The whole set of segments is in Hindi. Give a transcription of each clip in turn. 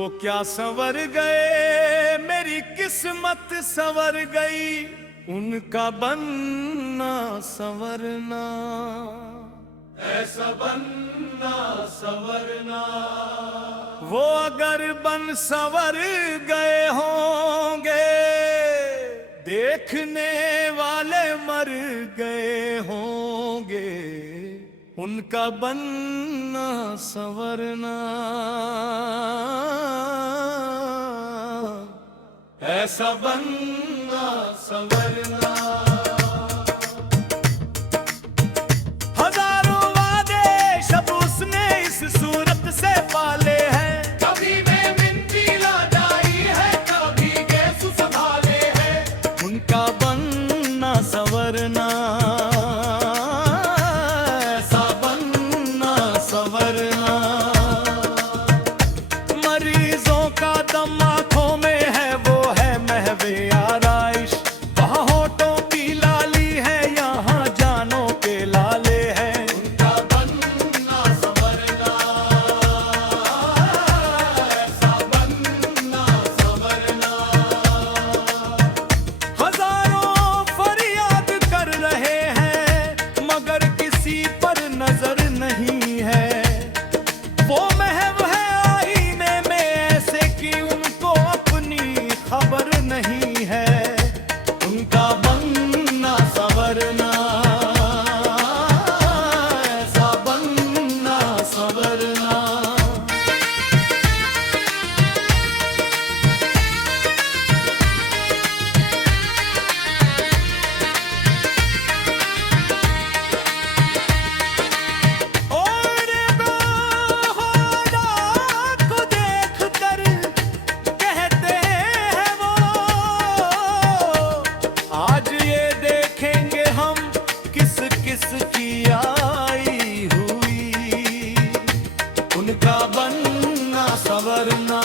वो क्या संवर गए, मेरी किस्मत संवर गई, उनका बनना संवरना, ऐसा बनना संवरना। वो अगर बन संवर गए होंगे, देखने वाले मर गए होंगे, उनका बनना संवरना, ऐसा बनना संवरना। हजारों वादे शब उसने इस सूरत से पाले हैं, कभी में मिनती लाडाई है, कभी गेसु संभाले हैं, उनका बनना संवरना, ऐसा बनना संवरना। मरीजों का दम आंखों में है, वो है महवे आराइश, वहाँ होठों की लाली है, यहाँ जानों के लाले हैं, उनका बनना संवरना, ऐसा बनना संवरना। हजारों फरियाद कर रहे हैं, मगर किसी पर नजर नहीं है, वो महव है आईने में ऐसे कि उनको अपनी खबर नहीं है, उनका बनना संवरना, ऐसा बनना संवरना। और बेहोदा को देखकर कहते हैं वो, आज ये देखेंगे हम किस किस की आई हुई, उनका बनना संवरना,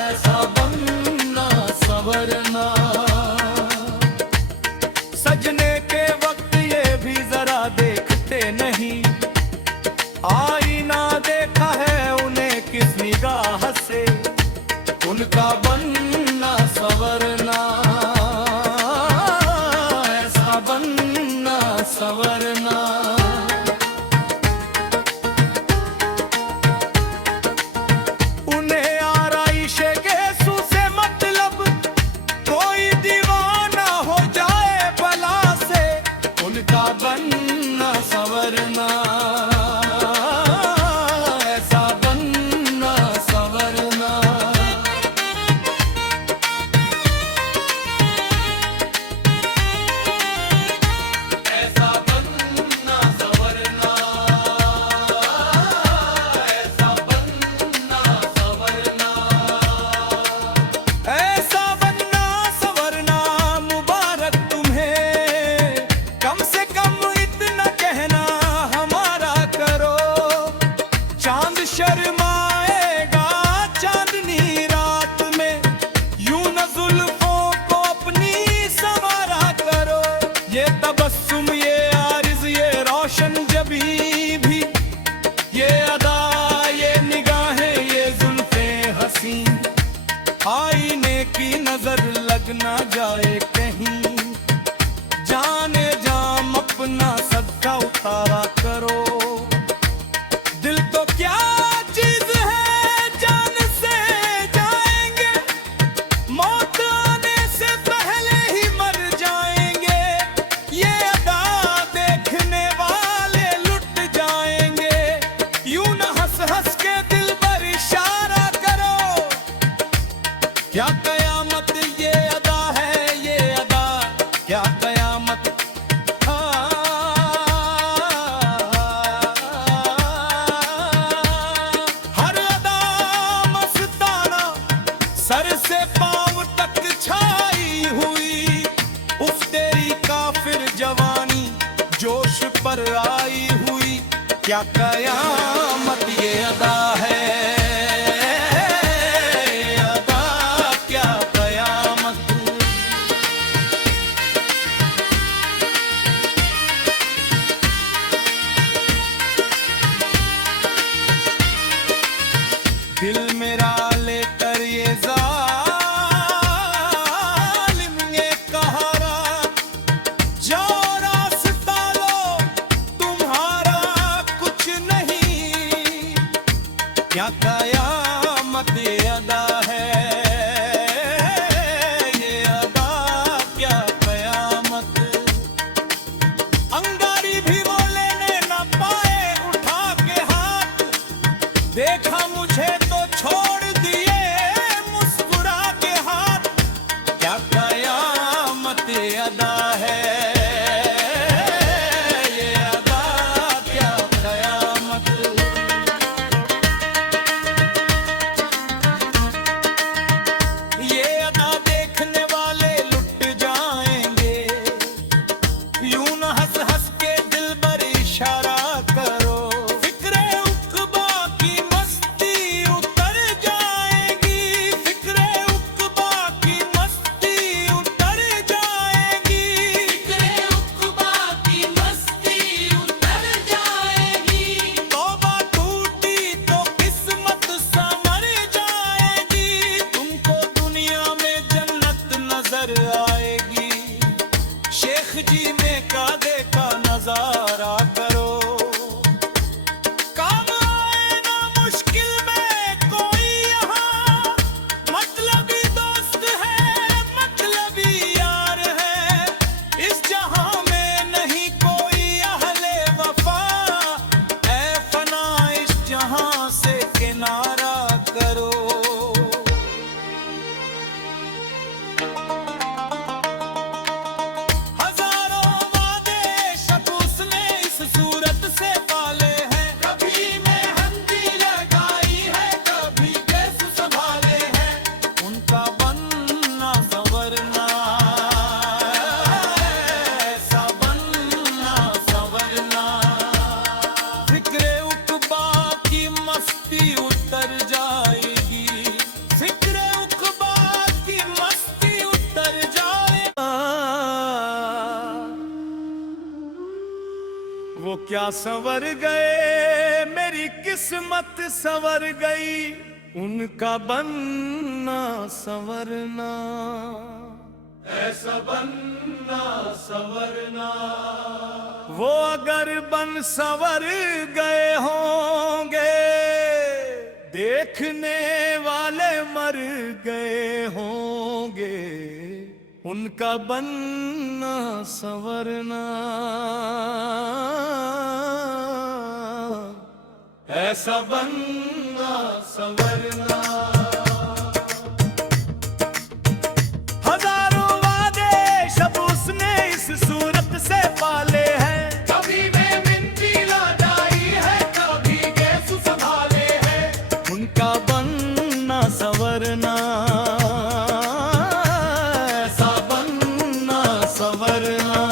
ऐसा बनना संवरना। सजने के वक्त ये भी जरा देखते नहीं, आईना देखा है उन्हें किस निगाह से, उनका बनना संवरना, ऐसा बनना संवरना। उन्हें आराइशे गेसु से मतलब, कोई दीवाना हो जाए बला से, उनका बनना संवरना, ऐसा बनना संवरना। ऐसा बनना संवरना, ऐसा बनना संवरना, ऐसा बनना संवरना। मुबारक तुम्हें, कम से कम इतना कहना हमारा करो, चांद शर्माएगा चांदनी रात में, यूं न जुल्फों को अपनी संवारा करो, ये तबस्सुम ये आरिज़ ये रोशन जबी भी, ये अदा ये निगाहें ये जुल्फें हसीन, आईने की नजर लग ना जाए कहीं, जाने जाम अपना सदका उतारा करो। दिल तो क्या चीज है, जान से जाएंगे, मौत आने से पहले ही मर जाएंगे, ये अदा देखने वाले लुट जाएंगे, यूं न हंस हंस के दिल पर इशारा करो, क्या कयामत ये अदा है, ये अदा क्या कयामत। हर अदा मस्ताना सर से पांव तक छाई हुई, उस तेरी काफिर जवानी जोश पर आई हुई, क्या कयामत ये अदा है, अदा क्या कयामत। क्या कयामत अदा है ये अदा, क्या कयामत। अंगारी भी वो लेने न पाए उठा के हाथ, देखा मुझे तो छोड़ दिए मुस्कुरा के हाथ। क्या कयामत अदा है आएगी। शेख जी में का देखा नजारा करो, काम आए ना मुश्किल में कोई यहाँ। मतलबी दोस्त है, मतलबी यार है, इस जहां में नहीं कोई अहले वफा। ऐ फना इस जहां से किनारा करो। उतर जाएगी फिक्रे उक़बा की मस्ती उतर जाए। वो क्या संवर गए, मेरी किस्मत संवर गई, उनका बनना संवरना। ऐसा बनना संवरना, वो अगर बन संवर गए होंगे, देखने वाले मर गए होंगे, उनका बनना संवरना। ऐसा बनना संवरना। हजारों वादे शब उसने इस सूरत से पाले हैं, कभी मैं मिन्ती लाडाई है, कभी गैस संभाले हैं, उनका बनना संवरना। ऐसा बनना संवरना।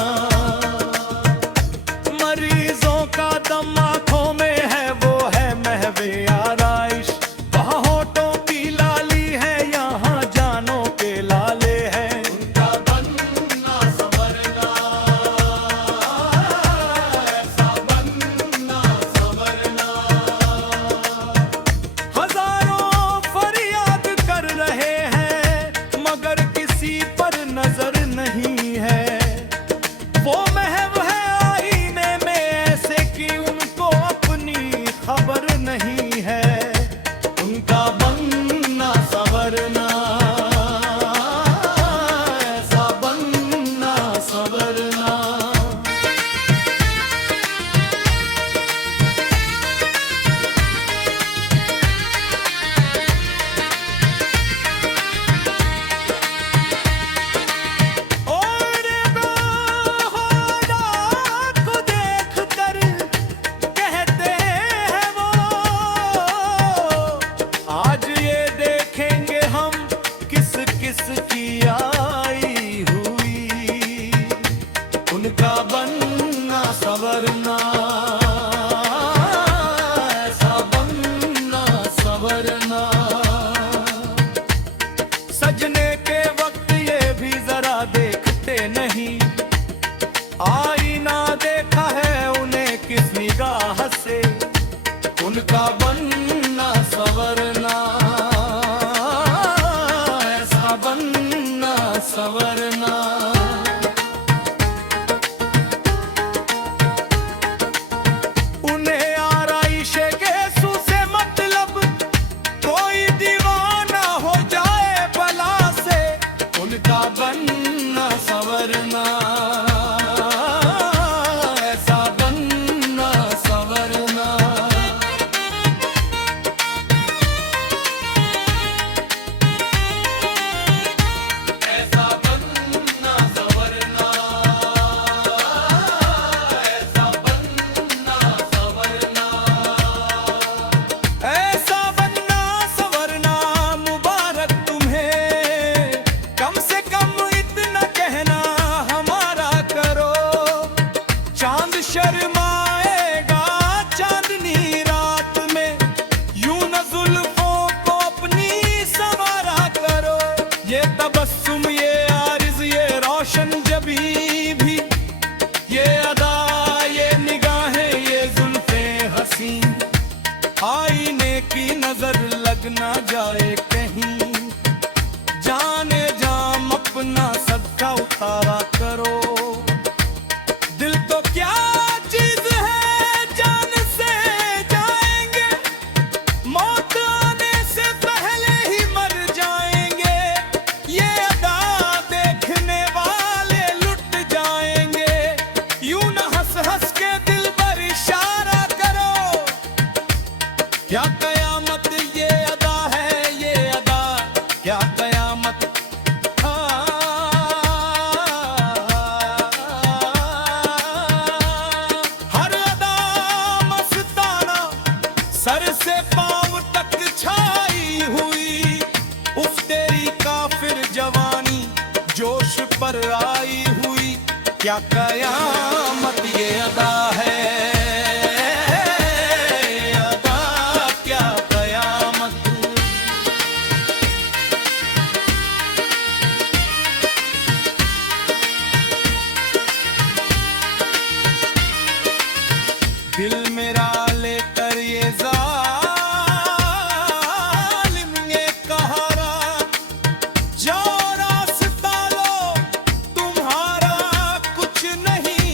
मरीजों का दम आंखों में है, वो है महवे आराइश, वहाँ होठों की लाली है, यहाँ जानों के लाले हैं, उनका बनना संवरना। ऐसा बनना संवरना। हजारों फरियाद कर रहे हैं, मगर किसी पर नजर नहीं है। वो महव है आईने में ऐसे कि उनको अपनी खबर नहीं है, उनका बनना संवरना। ऐसा बनना संवरना। और को देख कर कहते हैं वो, आज ये देखेंगे हम किस किस की आई हुई, उनका बनना संवरना। ऐसा बनना संवरना। सजने के वक्त ये भी जरा देखते नहीं, आईना देखा है उन्हें किस निगाह से, उनका बनना संवरना। ऐसा बनना संवरना। उन्हें आराइशे के सू से मतलब क्या कयामत ये अदा है, अदा क्या कयामत। दिल मेरा लेकर ये जालिम ये कहरा, जाओ रास्ता लो तुम्हारा कुछ नहीं,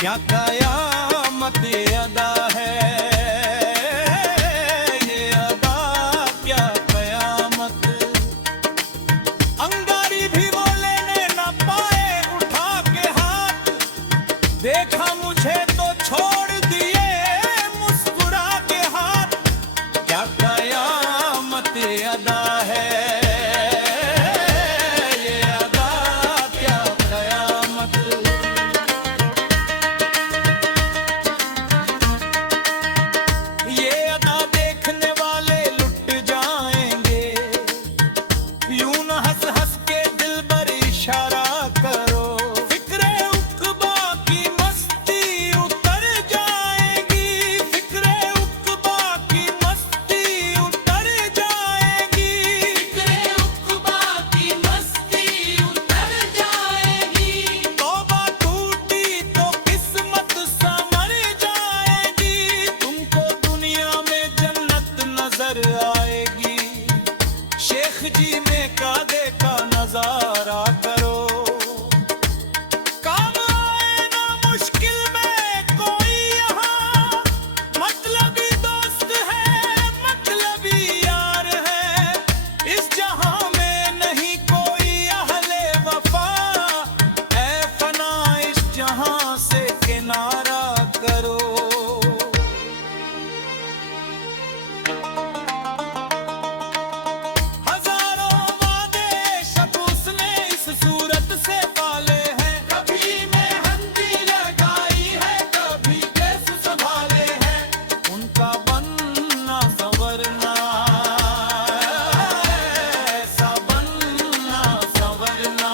क्या कयामत ये अदा है, ये अदा क्या कयामत। अंगारी भी वो लेने न पाए उठा के हाथ, देखा मुझे तो छोड़ दिए मुस्कुरा के हाथ, क्या कयामत ये अदा है, ये अदा क्या कयामत। ये अदा देखने वाले लुट जाएंगे, यूं न हंस हंस के दिल पर इशारा करो, फिक्रे उक़बा की मस्ती उतर जाएगी, फिक्रे उक़बा की मस्ती उतर जाएगी, फिक्रे उक़बा की मस्ती उतर जाएगी। तौबा टूटी तो किस्मत संवर जाएगी, तुमको दुनिया में जन्नत नजर आएगी। शेख जी में का देखा नजारा करो, काम आए ना मुश्किल में कोई यहाँ, मतलबी दोस्त है मतलबी यार है, इस जहां में नहीं कोई अहले वफा, ऐ फना इस जहां से किनारा करो। हजारों वादे शब उसने इस सूरत से पाले हैं, कभी मेहंदी लगाई है कभी केस संभाले हैं, उनका बनना संवरना ऐसा बनना संवरना,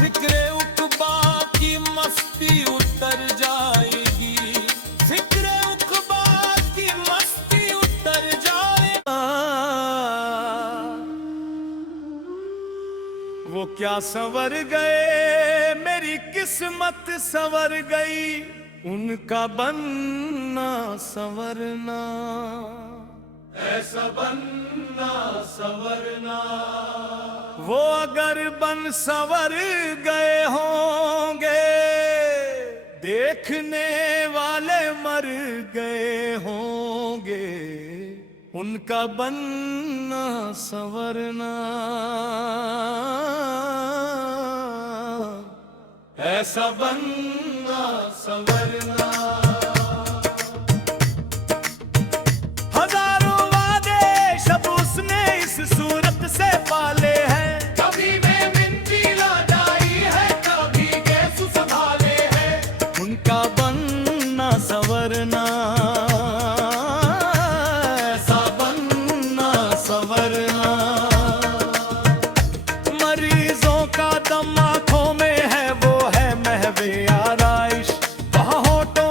फिक्रे उक़बा की मस्ती उतर जाएगी, फिक्रे उक़बा की मस्ती उतर जाएगी। वो क्या संवर गए मेरी किस्मत संवर गई, उनका बनना संवरना ऐसा बनना संवरना। वो अगर बन संवर गए होंगे, देखने वाले मर गए होंगे, उनका बनना संवरना ऐसा बनना संवरना। हजारों वादे शब उसने इस सूरत से पाले हैं, कभी बेमिंती लाडाई है कभी केस संभाले हैं, उनका बनना संवरना ऐसा बनना संवरना। मरीजों का दम आंखों में है वो है महवे आराइश, वहाँ होठों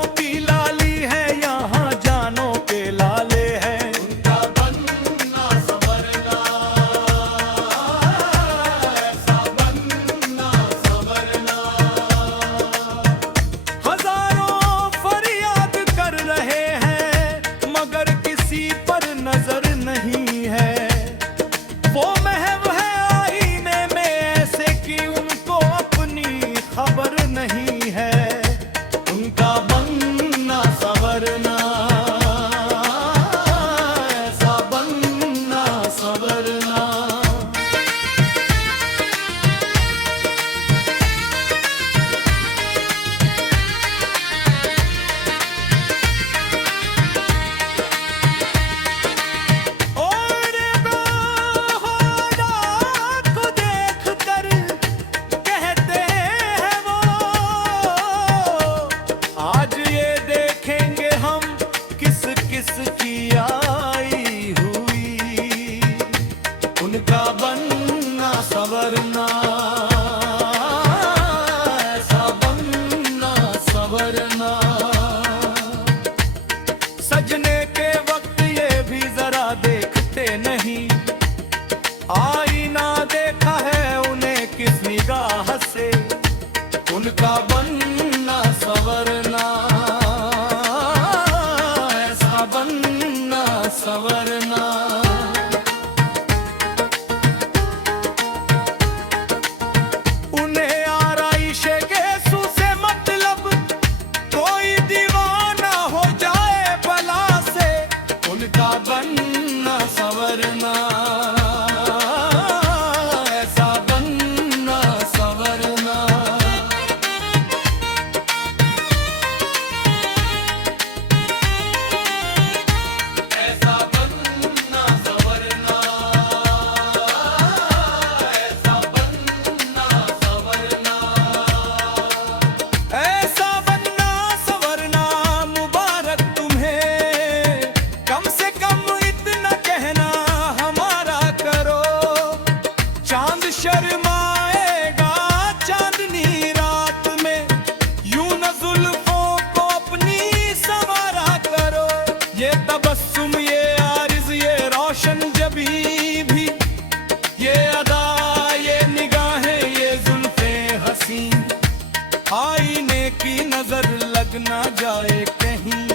लग ना जाए कहीं,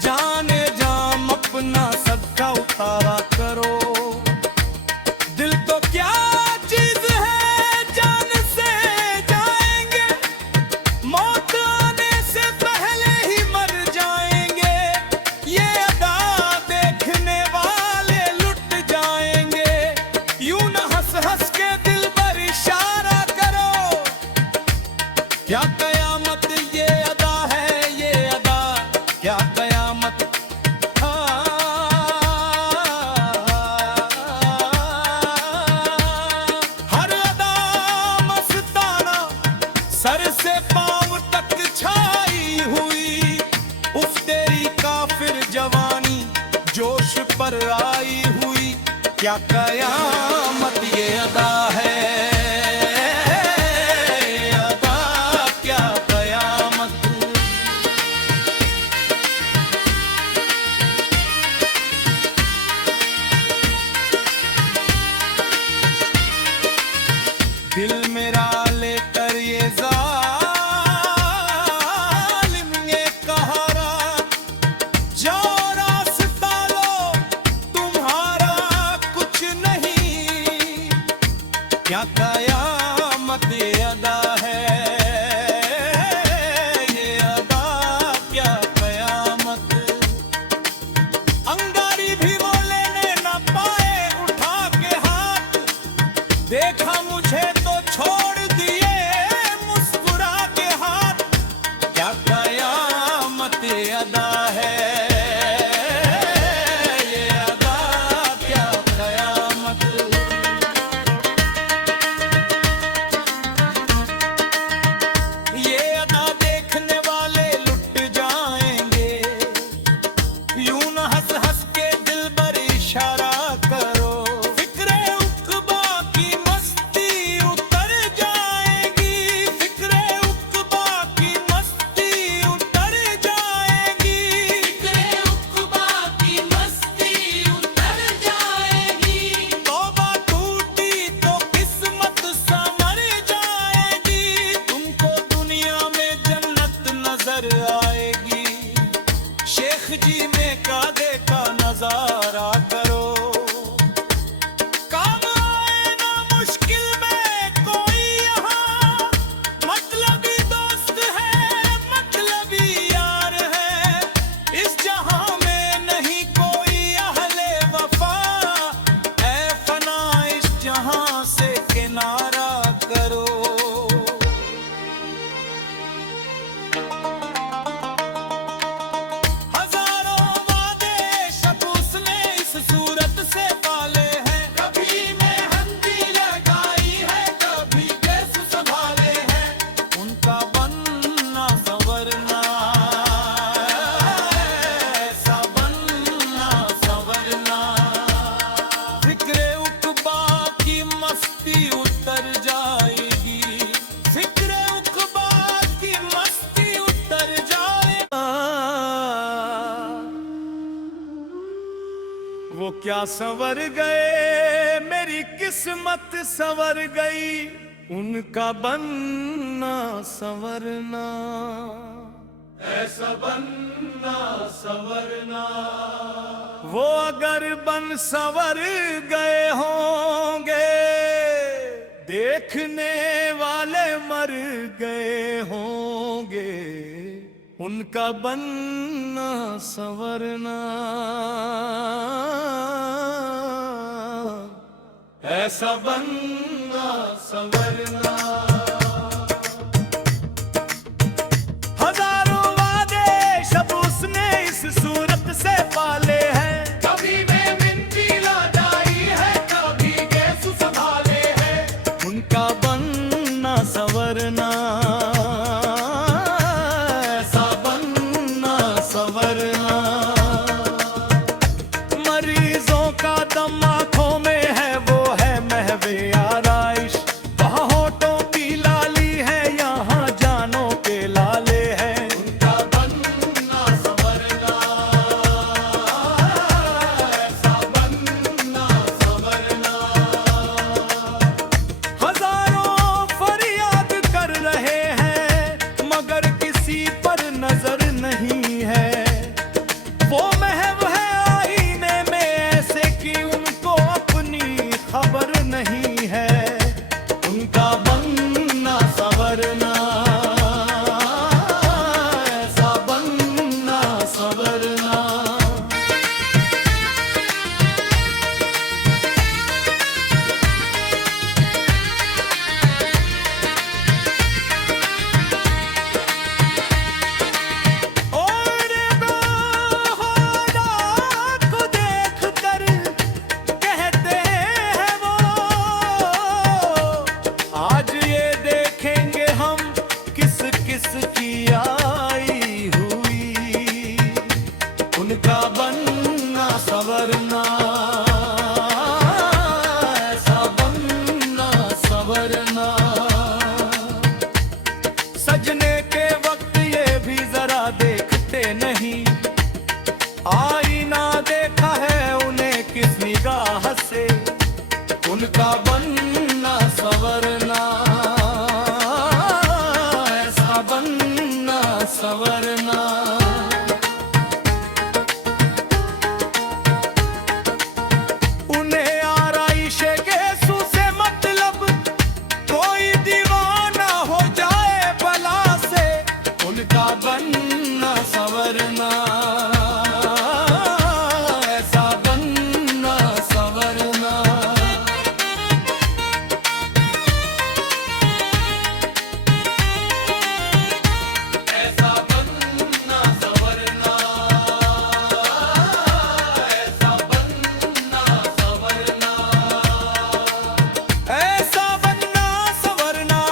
जाने जाम अपना सबका उतारा करो। दिल तो क्या चीज है, जान से जाएंगे, मौत आने से पहले ही मर जाएंगे। ये अदा देखने वाले लुट जाएंगे, यूं न हंस हंस के दिल पर इशारा करो। क्या कयामत ये अदा है, ये अदा क्या कयामत। हर अदा मस्ताना, सर से पांव तक छाई हुई। उफ तेरी काफिर जवानी जोश पर आई हुई। क्या कयामत ये अदा है, अदा क्या कयामत। दिल मेरा लेकर ये जालिम ये कहारा, जाओ रास्ता लो तुम्हारा कुछ नहीं। क्या कयामत ये अदा है, ये अदा क्या कयामत। अंगारी भी वो लेने न पाए उठा के हाथ, देखा मुझे तो छोड़ दिए मुस्कुरा के हाथ। क्या कयामत ये अदा है, ये अदा क्या कयामत। ये अदा देखने वाले लुट जाएंगे, यूं न हंस हंस के दिल पर इशारा करो। फिक्रे उक़बा की मस्ती उतर जाएगी, फिक्रे उक़बा की मस्ती उतर जाएगी, फिक्रे उक़बा की मस्ती उतर जाएगी। तौबा टूटी तो किस्मत संवर जाएगी, तुमको दुनिया में जन्नत नजर आएगी। शेख जी में का देखा नजारा करो, काम आए ना मुश्किल में कोई यहाँ। मतलबी दोस्त है, मतलबी यार है, इस जहां में नहीं कोई अहले वफा। ऐ फना इस जहां से किनारा करो। हजारों वादे शब उसने इस सूरत से पाले हैं, कभी मेहंदी लगाई है, कभी केस संभाले हैं। उनका बनना संवरना, ऐसा बनना संवरना। फिक्रे उक़बा की मस्ती उतर जाएगी, फिक्रे उक़बा की मस्ती उतर जाएगी। वो क्या संवर गए, मेरी किस्मत संवर गई। उनका बनना संवरना, ऐसा बनना संवरना। वो अगर बन संवर गए होंगे, देखने वाले मर गए होंगे। उनका बनना संवरना, ऐसा बनना संवरना। हजारों वादे शब उसने इस सूरत से पाले हैं, कभी बेमिंती लादाई है, कभी गैस संभाले हैं। उनका बनना संवरना, ऐसा बनना संवरना। मरीजों का दम आंखों में है, वो है महवे आराइश। वहाँ होठों की उनका बनना संवरना, ऐसा बनना संवरना। ऐसा बनना संवरना, ऐसा बनना संवरना। ऐसा बनना संवरना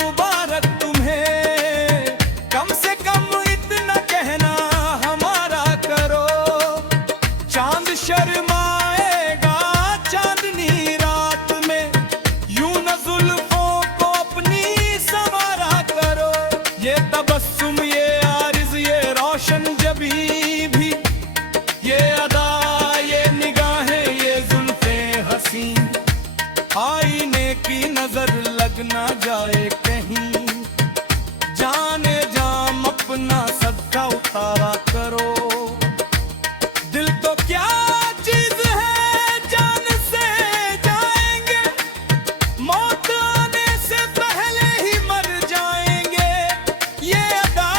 मुबारक तुम्हें, कम से कम इतना कहना हमारा करो। चांद शर्माएगा चांदनी रात में, यूं न जुल्फों को अपनी संवारा करो। ये तबस्सुम, ये आरिज़, ये रोशन जबी भी, ये अदा, ये निगाहें, ये जुल्फें हसीन, आईने की नजर लग ना जाए कहीं। जाने जाम अपना सदका उतारा करो। दिल तो क्या चीज है, जान से जाएंगे, मौत आने से पहले ही मर जाएंगे। ये अदा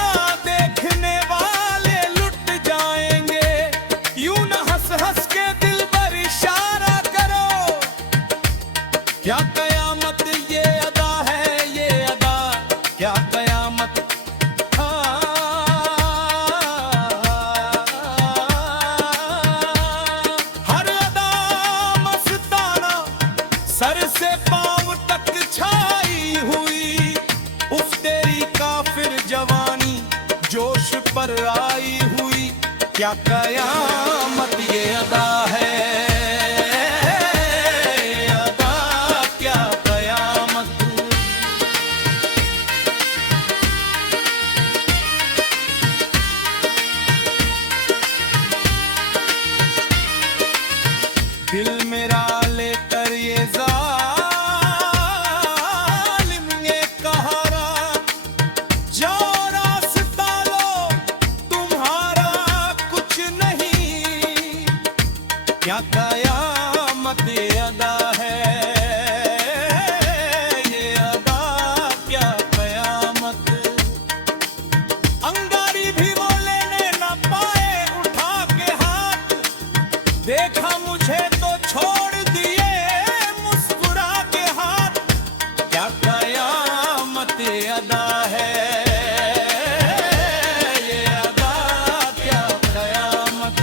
देखने वाले लुट जाएंगे, यूं न हंस हंस के दिल पर इशारा करो। क्या कयामत ये अदा है, ये अदा, क्या कयामत। हर अदा मस्ताना, सर से पांव तक छाई हुई। उफ तेरी काफिर जवानी जोश पर आई हुई। क्या कयामत ये अदा है, अदा क्या कयामत। दिल मेरा लेकर ये जालिम ये कहारा, जाओ रास्ता लो तुम्हारा कुछ नहीं। क्या कयामत ये अदा है, ये अदा क्या कयामत। अंगारी भी वो लेने न पाए उठा के हाथ, देखा मुझे तो छोड़ दिए मुस्कुरा के हाथ। क्या कयामत ये अदा है, ये अदा क्या कयामत।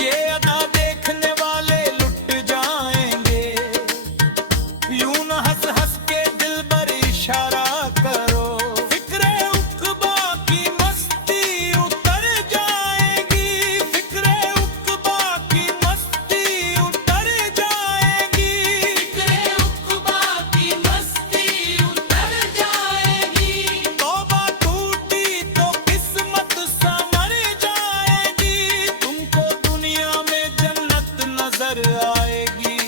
ये अदा देखने वाले लुट जाएंगे, यूं न हंस हंस के दिल पर इशारा करो। फिक्रे उक़बा की मस्ती उतर जाएगी, फिक्रे उक़बा की मस्ती उतर जाएगी, फिक्रे उक़बा की मस्ती उतर जाएगी। तौबा टूटी तो किस्मत संवर जाएगी, तुमको दुनिया में जन्नत नजर आएगी।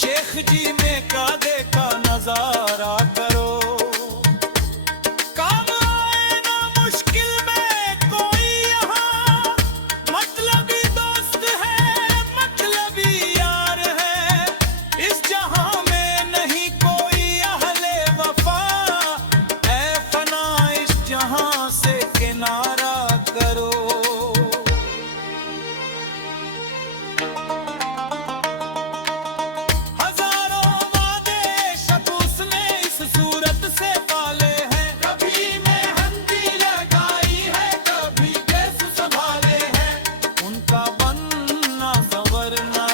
शेख जी में का देखा नजारा करो। काम आए ना मुश्किल में कोई यहाँ, मतलबी दोस्त है, मतलबी यार है। इस जहां में नहीं कोई अहले वफा, ऐ फना इस जहां से किनारा करो। हजारों वादे शब उसने इस सूरत से पाले हैं, कभी मेहंदी लगाई है, कभी केस संभाले हैं। उनका बनना संवरना,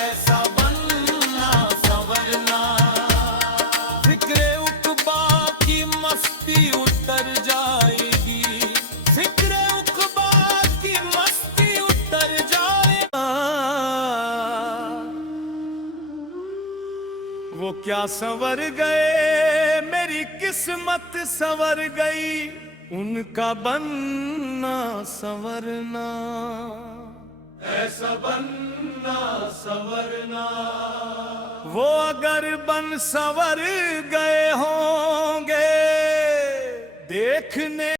ऐसा बनना संवरना। फिक्रे उक़बा की मस्ती उतर जाएगी, फिक्रे उक़बा की मस्ती उतर जाएगी। वो क्या संवर गए, मेरी किस्मत संवर गई। उनका बनना संवरना, ऐसा बनना संवरना। वो अगर बन संवर गए होंगे देखने